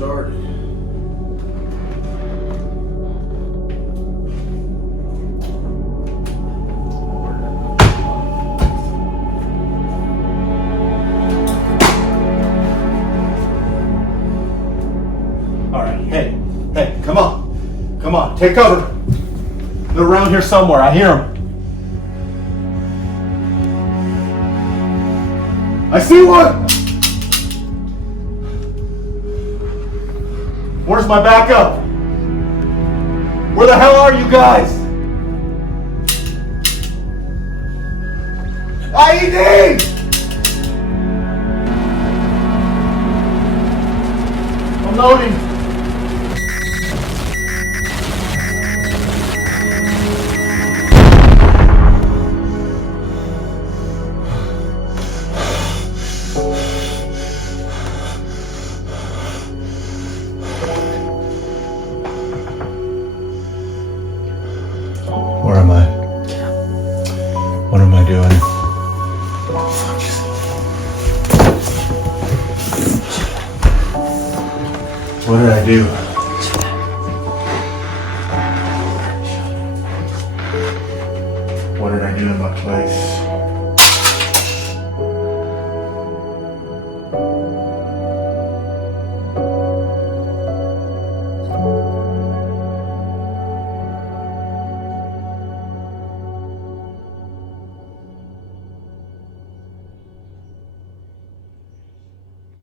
started. All right, hey, come on, take cover. They're around here somewhere. I hear them. I see one. Where's my backup? Where the hell are you guys? IED! I'm loading. Where am I? What am I doing? What did I do? What did I do in my place?